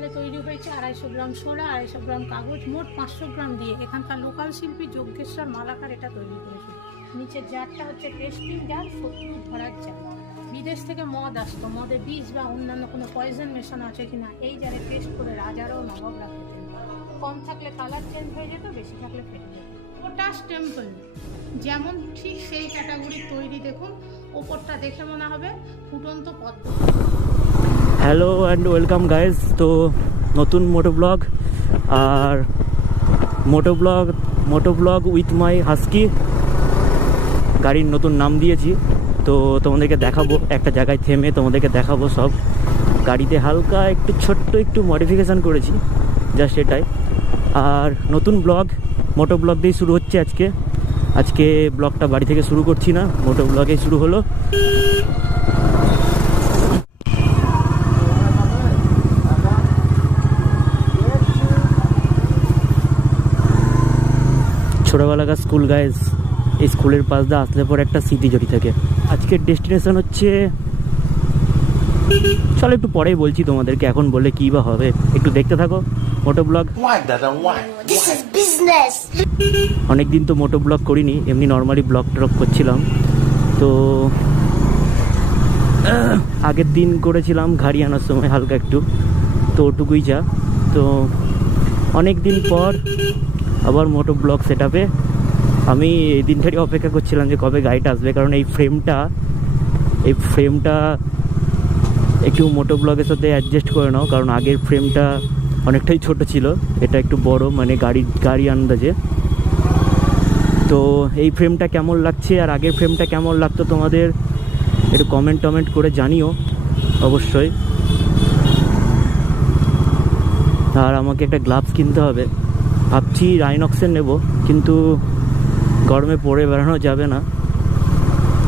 সালে তৈরি হয়েছে 250 গ্রাম সোনা, 250 গ্রাম কাগজ, মোট 500 গ্রাম দিয়ে এখানকার লোকাল শিল্পী যজ্ঞেশ্বর মালাকার এটা তৈরি করেছিল। নিচের জারটা হচ্ছে টেস্টিং জার, শত্রু ধরার জার। বিদেশ থেকে মদ আসতো, মদে বিষ বা অন্যান্য কোনো পয়জন মেশানো আছে কিনা এই জারে টেস্ট করে রাজারাও নবাবরা খেতেন। কম থাকলে কালার চেঞ্জ হয়ে যেত, বেশি থাকলে ফেটে যেত। ওটাস টেম্পল যেমন ঠিক সেই ক্যাটাগরির তৈরি। দেখুন ওপরটা দেখে মনে হবে ফুটন্ত পদ্ম। Hello and welcome guys. তো নতুন মোটো ব্লগ উইথ মাই হাস্কি গাড়ির নতুন নাম দিয়েছি। তো তোমাদেরকে দেখাবো, একটা জায়গায় থেমে তোমাদেরকে দেখাবো সব। গাড়িতে হালকা একটু ছোট্ট একটু মডিফিকেশান করেছি, জাস্ট এটাই। আর নতুন মোটো ব্লগ দিয়েই শুরু হচ্ছে আজকে ব্লগটা বাড়ি থেকে শুরু করছি না, মোটো ব্লগেই শুরু হলো। ছোটোবেলাকার স্কুল গাইজ, এই স্কুলের পাশ দিয়ে আসলে পরে একটা স্মৃতি জড়িয়ে থাকে। আজকের ডেস্টিনেশন হচ্ছে, চলো একটু পরেই বলছি তোমাদেরকে, এখন বললে কী বা হবে, একটু দেখতে থাকো মোটো ব্লগ। অনেকদিন তো মোটো ব্লগ করিনি, এমনি নর্মালি ব্লগ করছিলাম। তো আগের দিন করেছিলাম গাড়ি আনার সময় হালকা একটু, তো ওটুকুই যা। তো অনেক দিন পর আবার মোটো ব্লগ সেট আপে আমি এই দিনটারই অপেক্ষা করছিলাম যে কবে গাড়িটা আসবে, কারণ এই ফ্রেমটা একটু মোটো ব্লগের সাথে অ্যাডজাস্ট করে নাও, কারণ আগের ফ্রেমটা অনেকটাই ছোট ছিল, এটা একটু বড়, মানে গাড়ি আন্দাজে। তো এই ফ্রেমটা কেমন লাগছে আর আগের ফ্রেমটা কেমন লাগতো তোমাদের একটু কমেন্ট করে জানিও অবশ্যই। আর আমাকে একটা গ্লাভস কিনতে হবে, ভাবছি রাইনক্সের নেব, কিন্তু গরমে পরে বেড়ানো যাবে না,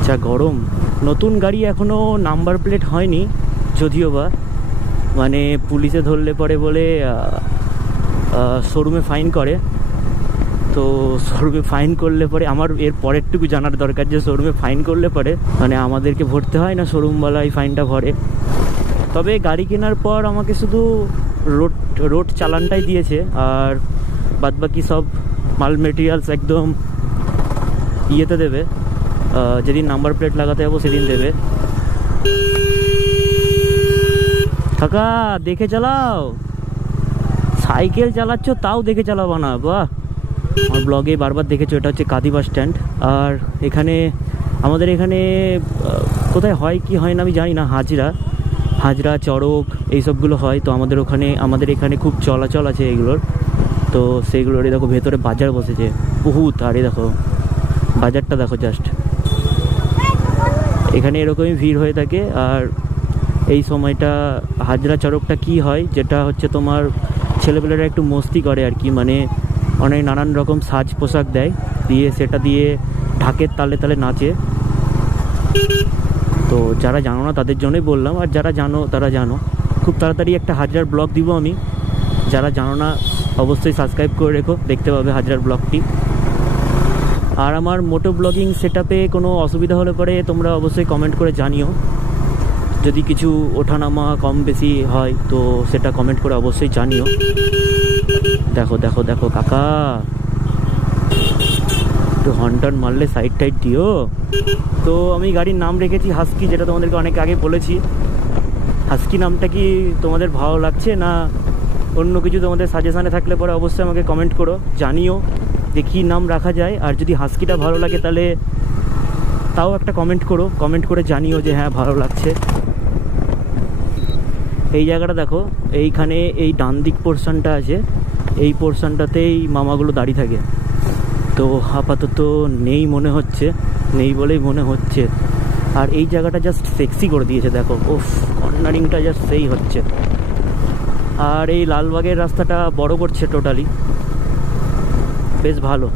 যা গরম। নতুন গাড়ি এখনও নাম্বার প্লেট হয়নি, যদিও বা মানে পুলিশে ধরলে পরে বলে শোরুমে ফাইন করে। তো শোরুমে ফাইন করলে পরে আমার এর পরেরটুকু জানার দরকার যে শোরুমে ফাইন করলে পরে মানে আমাদেরকে ভরতে হয় না শোরুমওয়ালা এই ফাইনটা ভরে। তবে গাড়ি কেনার পর আমাকে শুধু রোড চালানটাই দিয়েছে, আর বাদবাকি সব মাল মেটেরিয়ালস একদম ইয়েতে দেবে, যেদিন নাম্বার প্লেট লাগাতে যাবো সেদিন দেবে। কাকা দেখে চালাও, সাইকেল চালাচ্ছ তাও দেখে চালাবো না? বাহ, আমার ব্লগে বারবার দেখেছো, এটা হচ্ছে কাদি বাস স্ট্যান্ড। আর আমাদের এখানে কোথায় হয় কি হয় না আমি জানি না, হাজরা চড়ক এইসবগুলো হয়। তো আমাদের এখানে খুব চলাচল আছে এগুলোর। তো সেইগুলোর দেখো ভেতরে বাজার বসেছে বহুত, আর দেখো বাজারটা দেখো জাস্ট, এখানে এরকমই ভিড় হয়ে থাকে। আর এই সময়টা হাজরা চড়কটা কি হয়, যেটা হচ্ছে তোমার ছেলেপেলেরা একটু মস্তি করে আর কি, মানে অনেক নানান রকম সাজ পোশাক দেয়, দিয়ে সেটা দিয়ে ঢাকের তালে তালে নাচে। তো যারা জানো না তাদের জন্যই বললাম, আর যারা জানো তারা জানো। খুব তাড়াতাড়ি একটা হাজরার ব্লগ দিব আমি, যারা জানো না অবশ্যই সাবস্ক্রাইব করে রেখো, দেখতে পাবে হাজরার ব্লগটি। আর আমার মোটো ব্লগিং সেট আপে কোনো অসুবিধা হলে পরে তোমরা অবশ্যই কমেন্ট করে জানিও, যদি কিছু ওঠানামা কম বেশি হয় তো সেটা কমেন্ট করে অবশ্যই জানিও। দেখো দেখো দেখো কাকা, একটু হর্ন মারলে সাইড টাইড দিও। তো আমি গাড়ির নাম রেখেছি হাস্কি, যেটা তোমাদেরকে অনেক আগে বলেছি। হাস্কি নামটা কি তোমাদের ভালো লাগছে না অন্য কিছু তোমাদের সাজেশানে থাকলে পরে অবশ্যই আমাকে কমেন্ট করো, জানিও যে কী নাম রাখা যায়। আর যদি হাস্কিটা ভালো লাগে তাহলে তাও একটা কমেন্ট করে জানিও যে হ্যাঁ ভালো লাগছে। এই জায়গাটা দেখো, এইখানে এই ডান দিক পোর্শনটা আছে, এই পোর্শনটাতেই মামাগুলো দাঁড়িয়ে থাকে। তো আপাতত নেই বলেই মনে হচ্ছে। আর এই জায়গাটা জাস্ট সেক্সি করে দিয়েছে, দেখো ওফ, কর্নারিংটা জাস্ট সেই হচ্ছে। আর এই লালবাগের রাস্তাটা বড় করছে টোটালি, বেশ ভালো।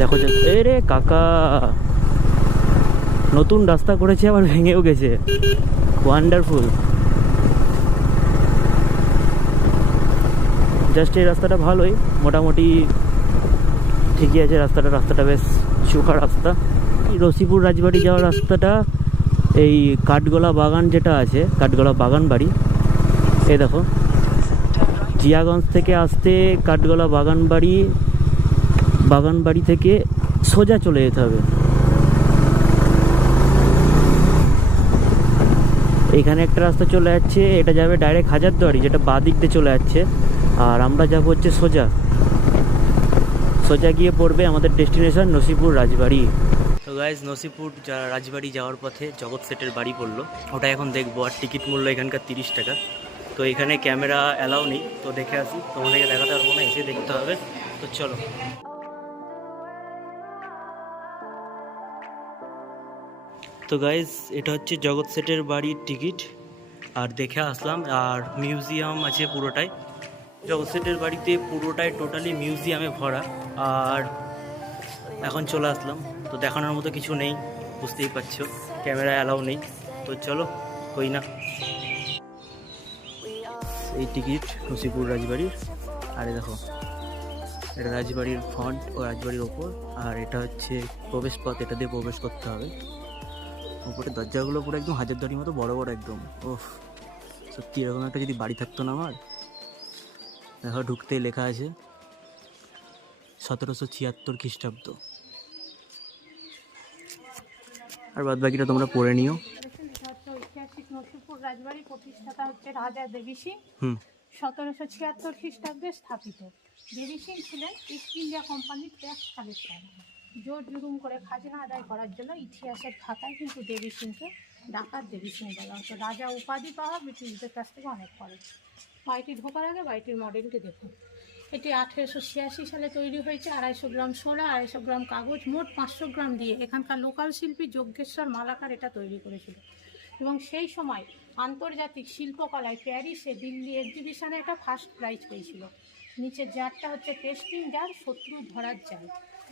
দেখো যে রে কাকা, নতুন রাস্তা করেছে আবার ভেঙেও গেছে, ওয়ান্ডারফুল। জাস্ট এই রাস্তাটা ভালোই, মোটামুটি ঠিকই আছে রাস্তাটা বেশ চোখা রাস্তা। এই রসিপুর রাজবাড়ি যাওয়ার রাস্তাটা এই কাঠগোলা বাগান যেটা আছে, কাঠগোলা বাগান বাড়ি, এই দেখো জিয়াগঞ্জ থেকে আসতে কাঠগোলা বাগান বাড়ি থেকে সোজা চলে যেতে হবে। এখানে একটা রাস্তা চলে যাচ্ছে, এটা যাবে ডাইরেক্ট হাজারদুয়ারি, যেটা বাঁ দিক দিয়ে চলে যাচ্ছে। আর আমরা যাব হচ্ছে সোজা গিয়ে পড়বে আমাদের ডেস্টিনেশন নসিপুর রাজবাড়ি। তো গাইজ নসিপুর রাজবাড়ি যাওয়ার পথে জগৎ সেটের বাড়ি পড়লো, ওটা এখন দেখবো। আর টিকিট মূল্য এখানকার 30 টাকা। তো এখানে ক্যামেরা অ্যালাউ নেই, তো দেখে আসি, তোমাদেরকে দেখাতে পারবো না, এসে দেখতে হবে। তো চলো। তো গাইজ এটা হচ্ছে জগৎ সেটের বাড়ির টিকিট, আর দেখে আসলাম। আর মিউজিয়াম আছে পুরোটাই, জগৎ সেটের বাড়িতে পুরোটাই টোটালি মিউজিয়ামে ভরা। আর এখন চলে আসলাম, তো দেখানোর মতো কিছু নেই, বুঝতেই পারছো, ক্যামেরা অ্যালাউ নেই। তো চলো, কই না। এই টিকিট নসিপুর রাজবাড়ির। আরে দেখো, এটা রাজবাড়ির ফ্রন্ট ও রাজবাড়ির ওপর, আর এটা হচ্ছে প্রবেশ পথ, এটা দিয়ে প্রবেশ করতে হবে। উপরে দরজাগুলো পুরো একদম হাজারদুয়ারির মতো বড় বড় একদম। ওহ, সত্যি এরকম একটা যদি বাড়ি থাকতো না আমার। দেখো ঢুকতেই লেখা আছে 1776 খ্রিস্টাব্দ। আর বাদ বাকিটা তোমরা পড়ে নিও। এটা হচ্ছে ঐতিহাসিক নসিপুর রাজবাড়ি, প্রতিষ্ঠাতা হচ্ছে রাজা দেবী সিং। 1776 খ্রিস্টাব্দে স্থাপিত। দেবী সিং ছিলেন ইস্ট ইন্ডিয়া কোম্পানির ট্যাক্স কালেক্টর। জোর জুলুম করে খাজনা আদায় করার জন্য ইতিহাসের খাতায় কিন্তু দেবী সিংকে ডাকাত দেবী সিং বলা হতো। রাজা উপাধি পাওয়া ব্রিটিশদের কাছ থেকে অনেক পরে। বাড়িটি ঢোকার আগে বাড়িটির মডেলটি দেখুন। এটি 1886 সালে তৈরি হয়েছে। 250 গ্রাম সোনা, 250 গ্রাম কাগজ, মোট 500 গ্রাম দিয়ে এখানকার লোকাল শিল্পী যজ্ঞেশ্বর মালাকার এটা তৈরি করেছিল। এবং সেই সময় আন্তর্জাতিক শিল্পকলায় প্যারিসে দিল্লি এক্সিবিশনে এটা ফার্স্ট প্রাইজ পেয়েছিল। নিচের জারটা হচ্ছে টেস্টিং জার, শত্রু ধরার জার।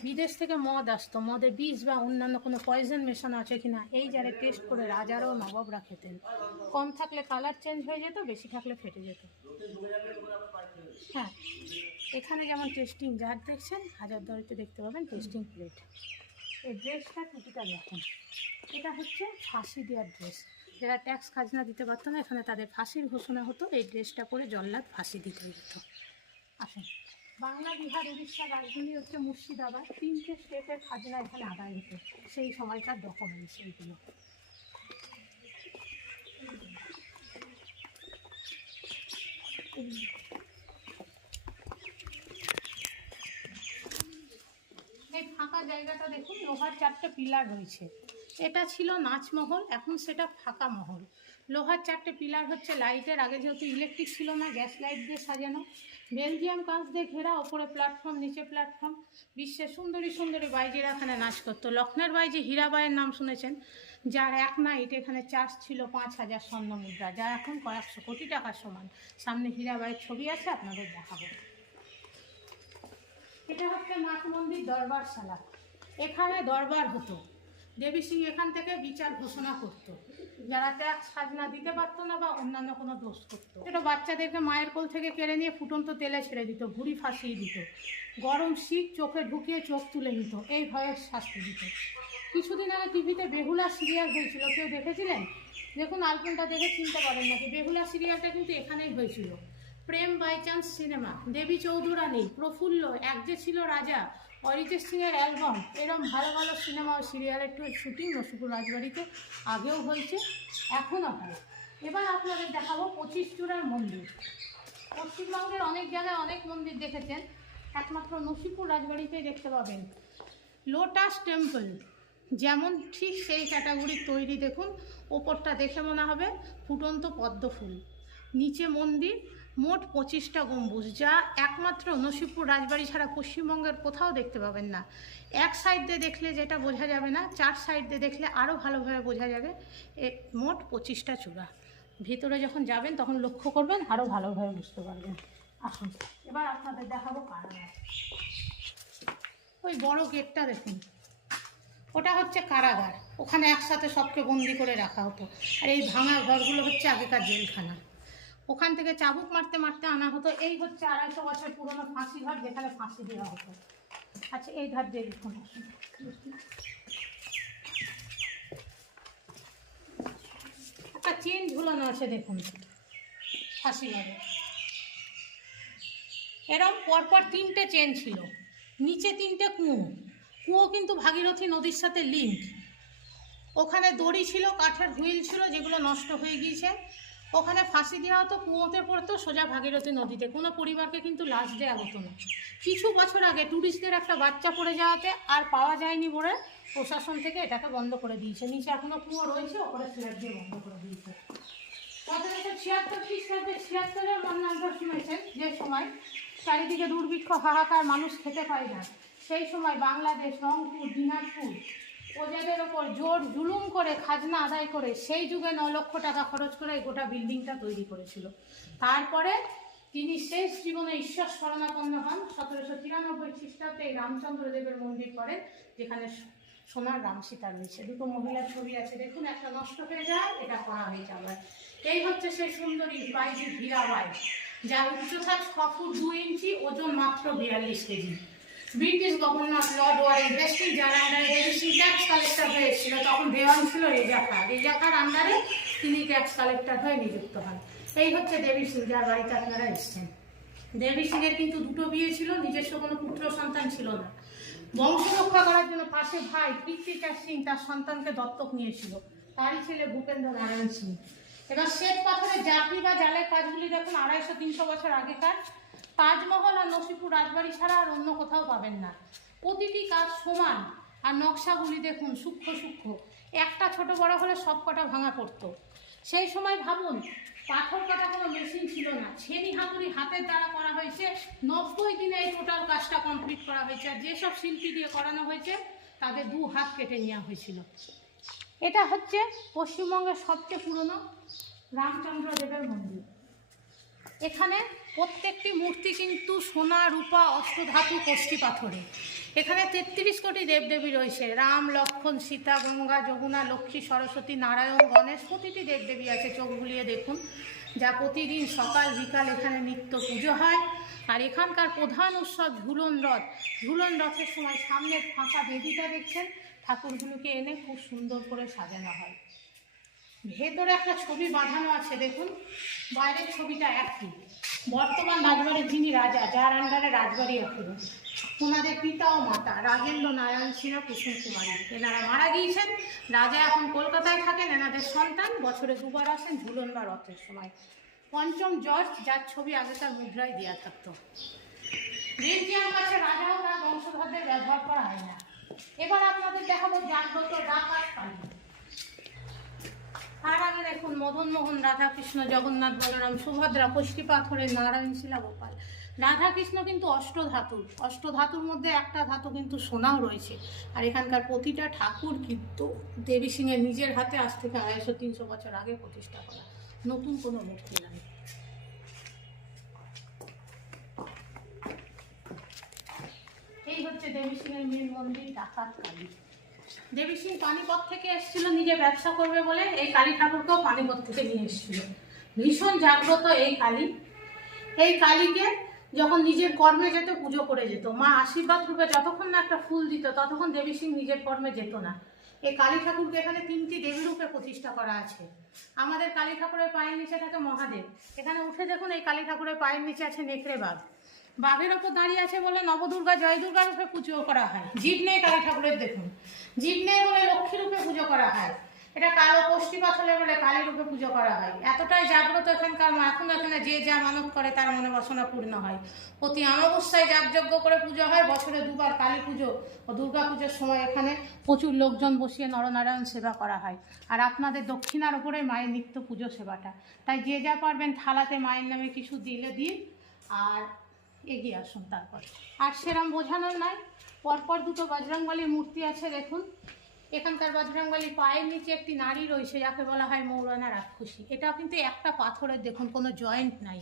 বিদেশ থেকে মদ আসতো, মদে বিষ বা অন্যান্য কোনো পয়জন মেশানো আছে কিনা এই জারে টেস্ট করে রাজারাও নবাবরা খেতেন। কম থাকলে কালার চেঞ্জ হয়ে যেত, বেশি থাকলে ফেটে যেত। হ্যাঁ, এখানে যেমন টেস্টিং জার দেখছেন, হাজারদুয়ারিতে দেখতে পাবেন টেস্টিং প্লেট। এই ড্রেসটা টুপিটা দেখুন, এটা হচ্ছে ফাঁসি দেওয়ার ড্রেস। যারা ট্যাক্স খাজনা দিতে পারতো না, এখানে তাদের ফাঁসির ঘোষণা হতো। এই ড্রেসটা পরে জল্লাদ ফাঁসি দিতে যেত। আসুন, বাংলা, বিহার, উড়িষ্যার রাজধানী হচ্ছে মুর্শিদাবাদ। 3টে স্টেটের খাজনা এখানে আদায় হতো, সেই সময়কার ডকুমেন্টস এইগুলো। এই ফাঁকা জায়গাটা দেখুন, লোহার 4টে পিলার রয়েছে। এটা ছিল নাচমহল, এখন সেটা ফাঁকা মহল। লোহার 4টে পিলার হচ্ছে লাইটের, আগে যেহেতু ইলেকট্রিক ছিল না, গ্যাস লাইট দিয়ে সাজানো। বেলজিয়াম কাঁচ দিয়ে ঘেরা, ওপরে প্ল্যাটফর্ম, নিচে প্ল্যাটফর্ম। বিশ্বের সুন্দরী সুন্দরী বাইজিরা এখানে নাচ করতো। লক্ষ্ণের বাইজি হীরাবাইয়ের নাম শুনেছেন, যার এক নাইট এখানে চার্জ ছিল 5000 স্বর্ণ মুদ্রা, যা এখন কয়েকশো কোটি টাকার সমান। সামনে হীরাবাইয়ের ছবি আছে, আপনাদের দেখাবো। এটা হচ্ছে নাট মন্দির দরবারশালা, এখানে দরবার হতো। দেবী সিং এখান থেকে বিচার ঘোষণা করতো, যারা ট্যাক্স খাজনা দিতে পারতো না বা অন্যান্য কোনো দোষ করতো। এটা বাচ্চাদেরকে মায়ের কোল থেকে কেড়ে নিয়ে ফুটন্ত তেলে ছেড়ে দিত, ভুঁড়ি ফাঁসিয়ে দিত, গরম শীত চোখে ঢুকিয়ে চোখ তুলে নিত, এই ভয়ের শাস্তি দিত। কিছুদিন আগে টিভিতে বেহুলা সিরিয়াল হয়েছিল, কেউ দেখেছিলেন? দেখুন, আলপনটা দেখে চিনতে পারেন নাকি? বেহুলা সিরিয়ালটা কিন্তু এখানেই হয়েছিল। প্রেম বাই চান্স সিনেমা, দেবী চৌধুরানী, প্রফুল্ল, এক যে ছিল রাজা, অরিজিৎ সিংয়ের অ্যালবাম, এরকম ভালো ভালো সিনেমা ও সিরিয়ালের শুটিং নসিপুর রাজবাড়িতে আগেও হয়েছে, এখনও হয়। এবার আপনাদের দেখাবো 25 চূড়ার মন্দির। পশ্চিমবঙ্গের অনেক জায়গায় অনেক মন্দির দেখেছেন, একমাত্র নসিপুর রাজবাড়িতেই দেখতে পাবেন লোটাস টেম্পল। যেমন ঠিক সেই ক্যাটাগরির তৈরি। দেখুন, ওপরটা দেখে মনে হবে ফুটন্ত পদ্ম ফুল, নিচে মন্দির, মোট 25টা গম্বুজ, যা একমাত্র নসিপুর রাজবাড়ি ছাড়া পশ্চিমবঙ্গের কোথাও দেখতে পাবেন না। এক সাইড দিয়ে দেখলে যেটা বোঝা যাবে না, 4 সাইড দিয়ে দেখলে আরও ভালোভাবে বোঝা যাবে। মোট 25টা চূড়া। ভেতরে যখন যাবেন তখন লক্ষ্য করবেন, আরও ভালোভাবে বুঝতে পারবেন। আসুন, এবার আপনাদের দেখাবো কারাগার। ওই বড় গেটটা দেখুন, ওটা হচ্ছে কারাগার। ওখানে একসাথে সবকে বন্দি করে রাখা হতো। আর এই ভাঙা ঘরগুলো হচ্ছে আগেকার জেলখানা। ওখান থেকে চাবুক মারতে মারতে আনা হতো। এই হচ্ছে 250 বছর পুরনো ফাঁসি ঘর, যেখানে ফাঁসি দেওয়া হতো। আচ্ছা, এই ধার দিয়ে দেখুন। ঝুলানো আছে দেখুন ফাঁসিভাবে। এরকম পরপর 3টে চেন ছিল, নিচে 3টে কুয়ো কিন্তু ভাগীরথী নদীর সাথে লিঙ্ক। ওখানে দড়ি ছিল, কাঠের হুইল ছিল, যেগুলো নষ্ট হয়ে গিয়েছে। ওখানে ফাঁসি দেওয়া হতো, কুয়োতে পড়তো সোজা ভাগীরথী নদীতে। কোনো পরিবারকে কিন্তু লাশ দেওয়া হতো না। কিছু বছর আগে ট্যুরিস্টদের একটা বাচ্চা পড়ে যাওয়াতে আর পাওয়া যায়নি বলে প্রশাসন থেকে এটাকে বন্ধ করে দিয়েছে। নিচে এখনো কুয়ো রয়েছে, ওপরে স্ল্যাব দিয়ে বন্ধ করে দিয়েছে। 1776 খ্রিস্টাব্দে 76-এর বন্যার শুনেছেন, যে সময় চারিদিকে দুর্ভিক্ষ, হাহাকার, মানুষ খেতে পায় না। সেই সময় বাংলাদেশ, রংপুর, দিনাজপুর প্রজাদের ওপর জোর জুলুম করে খাজনা আদায় করে সেই যুগে 9 লক্ষ টাকা খরচ করে এই গোটা বিল্ডিংটা তৈরি করেছিল। তারপরে তিনি শেষ জীবনে ঈশ্বর শরণাপন্ন হন। 1793 খ্রিস্টাব্দে এই রামচন্দ্র দেবের মন্দির করেন, যেখানে সোনার রাম সীতা রয়েছে। 2টো মহিলার ছবি আছে দেখুন, একটা নষ্ট হয়ে যায়, এটা করা হয়েছে আবার। এই হচ্ছে সেই সুন্দরী বাইজি হীরাবাই, যার উচ্চতা 6 ফুট 2 ইঞ্চি, ওজন মাত্র 42 KG. British governor Lord Warren Hastings, যার আন্ডারে দেবী ট্যাক্স কালেক্টর হয়েছিল, তখন দেওয়ান ছিল রেজা খার আন্ডারে তিনি ট্যাক্স কালেক্টর হয়ে নিযুক্ত হন। এই হচ্ছে দেবী সিং, যার বাড়িতে আপনারা এসছেন। দেবী সিংয়ের কিন্তু 2টো বিয়ে ছিল, নিজস্ব কোনো পুত্র সন্তান ছিল না। বংশ রক্ষা করার জন্য পাশে ভাই কীর্তিচার সিং তার সন্তানকে দত্তক নিয়েছিল, তারই ছেলে ভূপেন্দ্র নারায়ণ সিং। এবার শ্বেত পাথরের জাফরি বা জালের কাজগুলি দেখুন 250-300 বছর আগেকার। তাজমহল আর নসিপুর রাজবাড়ি ছাড়া আর অন্য কোথাও পাবেন না। প্রতিটি কাজ সমান, আর নকশাগুলি দেখুন সূক্ষ্ম সূক্ষ্ম। একটা ছোট বড় হলে সব কটা ভাঙা পড়তো। সেই সময় ভাবুন, পাথর কাটা কোনো মেশিন ছিল না, ছেনি হাতুড়ি হাতের দ্বারা করা হয়েছে। 90 দিনে এই টোটাল কাজটা কমপ্লিট করা হয়েছে। আর যেসব শিল্পী দিয়ে করানো হয়েছে তাদের 2 হাত কেটে নেওয়া হয়েছিল। এটা হচ্ছে পশ্চিমবঙ্গের সবচেয়ে পুরনো রামচন্দ্র দেবের মন্দির। এখানে প্রত্যেকটি মূর্তি কিন্তু সোনা, রূপা, অষ্টধাতু, কষ্টি পাথরে। এখানে 33 কোটি দেবদেবী রয়েছে। রাম, লক্ষ্মণ, সীতা, গঙ্গা, যমুনা, লক্ষ্মী, সরস্বতী, নারায়ণ, গণেশ, প্রতিটি দেবদেবী আছে। চোখ বুলিয়ে দেখুন, যা প্রতিদিন সকাল বিকাল এখানে নিত্য পুজো হয়। আর এখানকার প্রধান উৎসব ঝুলন রথ। ঝুলন রথের সময় সামনের ফাঁকা বেদিটা দেখছেন, ঠাকুরগুলোকে এনে খুব সুন্দর করে সাজানো হয়। ভেতরে একটা ছবি বাঁধানো আছে দেখুন, বাইরের ছবিটা একই। বর্তমান রাজবাড়ির যিনি রাজা, যার আন্ডারে রাজবাড়ি এখন, ওনাদের পিতা ও মাতা রাজেন্দ্র নারায়ণ সিংহ, কুসুম কুমারী, এনারা মারা গিয়েছেন। রাজা এখন কলকাতায় থাকেন। এনাদের সন্তান বছরে 2 বার আসেন ঝুলন বা রথের সময়। 5ম জর্জ, যার ছবি আগেকার মুদ্রায় দেওয়া থাকতো। রেজিয়াম কাছে রাজা ও তার বংশধরদের ব্যবহার করা হয় না। এবার আপনাদের দেখাবো জাগ্রত ডাকাত কালী। তার আগে দেখুন মদন মোহন, রাধাকৃষ্ণ, জগন্নাথ, বলরাম, সুভদ্রা, কষ্টি পাথরের, নারায়ণ শিলা, গোপাল। রাধাকৃষ্ণ কিন্তু অষ্টধাতুর মধ্যে একটা ধাতু কিন্তু সোনাও রয়েছে। আর এখানকার প্রতিটা ঠাকুর কিন্তু দেবী সিংয়ের নিজের হাতে আজ থেকে 250-300 বছর আগে প্রতিষ্ঠা করা, নতুন কোনো মূর্তি নয়। এই হচ্ছে দেবী সিংয়ের মেন মন্দির, ডাকাত কালী। দেবী সিং পানিপথ থেকে এসেছিল নিজে ব্যবসা করবে বলে, এই কালী ঠাকুরকেও পানিপথ থেকে নিয়ে এসেছিল। ভীষণ জাগ্রত এই কালী। এই কালীকে যখন নিজের কর্মে যেত, পুজো করে যেত। মা আশীর্বাদ রূপে যতক্ষণ না একটা ফুল দিত, ততক্ষণ দেবী সিং নিজের কর্মে যেত না। এই কালী ঠাকুরকে এখানে 3টি দেবী রূপে প্রতিষ্ঠা করা আছে। আমাদের কালী ঠাকুরের পায়ের নিচে থাকে মহাদেব। এখানে উঠে দেখুন, এই কালী ঠাকুরের পায়ের নিচে আছে নেকড়ে বাঘ। বাঘের ওপর দাঁড়িয়ে আছে বলে নবদুর্গা, জয় দুর্গা রূপে পুজো করা হয়। জীব নেই কালী ঠাকুরের, দেখুন জীব নেই বলে লক্ষ্মী রূপে পুজো করা হয়। এটা কালো কষ্টি পাথরে বলে কালী রূপে পুজো করা হয়। এতটাই জাগ্রত এখানকার মা, এখন এখানে যে যা মানত করে তার মনে বাসনা পূর্ণ হয়। প্রতি অমাবস্যায় যাগযজ্ঞ করে পুজো হয়। বছরে 2 বার কালী পুজো ও দুর্গা পুজোর সময় এখানে প্রচুর লোকজন বসিয়ে নরনারায়ণ সেবা করা হয়। আর আপনাদের দক্ষিণার ওপরে মায়ের নিত্য পুজো সেবাটা। তাই যে যা পারবেন থালাতে মায়ের নামে কিছু দিলে দিন, আর এগিয়ে আসুন। তারপর আর সেরম বোঝানোর নয়, পরপর 2টো বজরংবলীর মূর্তি আছে দেখুন। এখানকার বজরংবলী পায়ের নিচে একটি নারী রয়েছে, যাকে বলা হয় মৌরানা রাক্ষসী। এটাও কিন্তু একটা পাথরের, দেখুন কোনো জয়েন্ট নাই।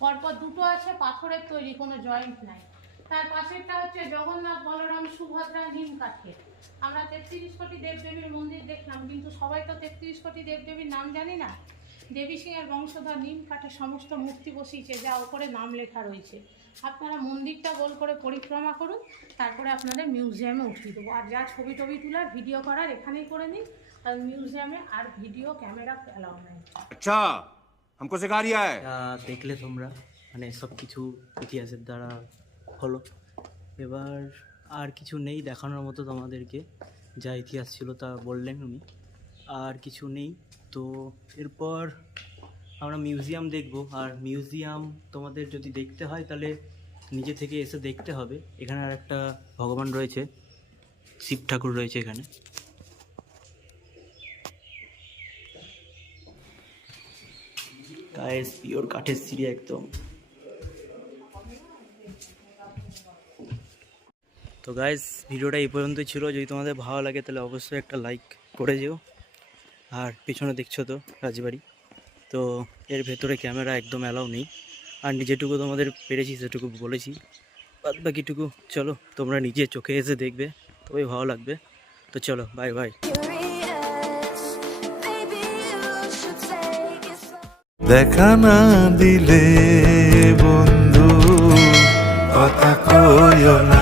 পরপর 2টো আছে পাথরের তৈরি, কোনো জয়েন্ট নাই। তার পাশেরটা হচ্ছে জগন্নাথ, বলরাম, সুভদ্রা, নিম কাঠের। আমরা 33 কোটি দেবদেবীর মন্দির দেখলাম, কিন্তু সবাই তো 33 কোটি দেবদেবীর নাম জানি না। দেবী সিংহের বংশধর নিম কাঠের সমস্ত মূর্তি বসিয়েছে, যা ওপরে নাম লেখা রয়েছে। আপনারা মন্দিরটা গোল করে পরিক্রমা করুন, তারপরে আপনাদের মিউজিয়ামে উঠিয়ে দেবো। আর যা ছবি টবি তোলার ভিডিও করার এখানেই করে নিন, আর মিউজিয়ামে আর ভিডিও ক্যামেরা অ্যালাউ নেই। अच्छा हमको सिखा रिया है। দেখলে তোমরা মানে সব কিছু ইতিহাসের দ্বারা হলো। এবার আর কিছু নেই দেখানোর মতো তোমাদেরকে, যা ইতিহাস ছিল তা বললেন উনি, আর কিছু নেই। তো এরপর আমরা মিউজিয়াম দেখব। আর মিউজিয়াম তোমাদের যদি দেখতে হয় তাহলে নিজে থেকে এসে দেখতে হবে। এখানে আর একটা ভগবান রয়েছে, শিব ঠাকুর রয়েছে এখানে। গাইস পিওর কাঠের সিঁড়ি একদম। তো গাইস ভিডিওটা এই পর্যন্তই ছিল। যদি তোমাদের ভালো লাগে তাহলে অবশ্যই একটা লাইক করে যেও। আর পিছনে দেখছো তো রাজবাড়ি, তো এর ভেতরে ক্যামেরা একদম অ্যালাউ নেই। আর যেটুকু তোমাদের পেরেছি সেটুকু বলেছি, বাদ বাকিটুকু চলো তোমরা নিজে চোখে এসে দেখবে, তবেই ভালো লাগবে। তো চলো বাই বাই। দেখা না দিলে বন্ধু কথা কইও না।